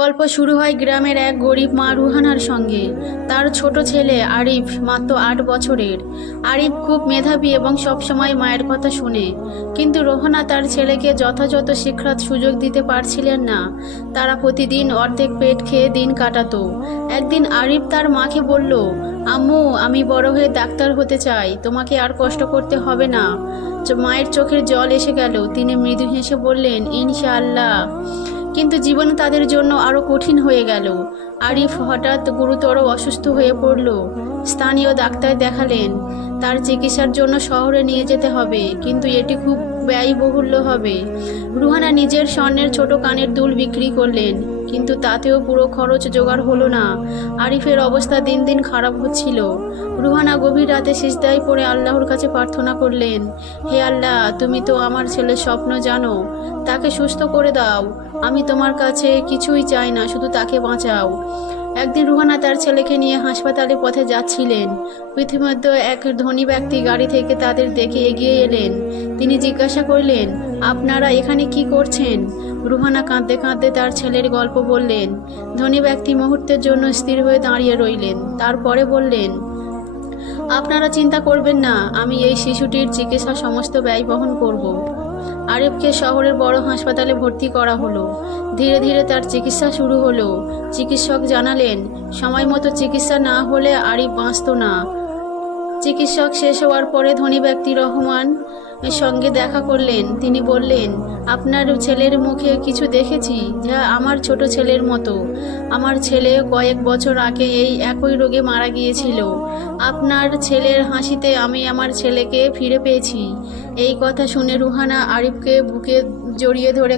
গল্প শুরু হয় গ্রামের এক গরিব মা রুহানার সঙ্গে। তার ছোট ছেলে আরিফ মাত্র ৮ বছরের। আরিফ খুব মেধাবী এবং সবসময় মায়ের কথা শুনে, কিন্তু রোহানা তার ছেলেকে যথাযথ শিক্ষার সুযোগ দিতে পারছিলেন না। তারা প্রতিদিন অর্ধেক পেট খেয়ে দিন কাটাতো। একদিন আরিফ তার মাকে বলল, আম্মু, আমি বড় হয়ে ডাক্তার হতে চাই, তোমাকে আর কষ্ট করতে হবে না। মায়ের চোখের জল এসে গেল। তিনি মৃদু হেসে বললেন, ইনশাআল্লাহ। কিন্তু জীবন তাদের জন্য আরও কঠিন হয়ে গেল। আরিফ হঠাৎ গুরুতর অসুস্থ হয়ে পড়ল। স্থানীয় ডাক্তার দেখালেন। তার চিকিৎসার জন্য শহরে নিয়ে যেতে হবে, কিন্তু এটি খুব ব্যয়বহুল্য হবে। রুহানা নিজের স্বর্ণের ছোট কানের দুল বিক্রি করলেন, কিন্তু তাতেও পুরো খরচ জোগাড় হলো না। আরিফের অবস্থা দিন দিন খারাপ হচ্ছিল। রুহানা গভীর রাতে সিজদায় পড়ে আল্লাহর কাছে প্রার্থনা করলেন, হে আল্লাহ, তুমি তো আমার ছেলের স্বপ্ন জানো, তাকে সুস্থ করে দাও। আমি তোমার কাছে কিছুই চাই না, শুধু তাকে বাঁচাও। একদিন রুহানা তার ছেলেকে নিয়ে হাসপাতালে পথে যাচ্ছিলেন। পৃথিবীতে এক ধনী ব্যক্তি গাড়ি থেকে তাদের দেখে এগিয়ে এলেন। তিনি জিজ্ঞাসা করলেন, আপনারা এখানে কি করছেন? রুহানা কাঁদতে কাঁদতে তার ছেলের গল্প বললেন। ধনী ব্যক্তি মুহূর্তের জন্য স্থির হয়ে দাঁড়িয়ে রইলেন, তারপরে বললেন, আপনারা চিন্তা করবেন না, আমি এই শিশুটির চিকিৎসা সমস্ত ব্যয় বহন করব। আরিফকে শহরের বড় হাসপাতালে ভর্তি করা হলো। ধীরে ধীরে তার চিকিৎসা শুরু হলো। চিকিৎসক জানালেন, সময় মতো চিকিৎসা না হলে আরিফ বাঁচত না। চিকিৎসক শেষ হওয়ার পরে ধনী ব্যক্তি রহমান এর সঙ্গে দেখা করলেন। তিনি বললেন, আপনার ছেলের মুখে কিছু দেখেছি যা আমার ছোট ছেলের মতো। আমার ছেলে কয়েক বছর আগে এই একই রোগে মারা গিয়েছিল। আপনার ছেলের হাসিতে আমি আমার ছেলেকে ফিরে পেয়েছি। এই কথা শুনে রুহানা আরিফকে বুকে জড়িয়ে ধরে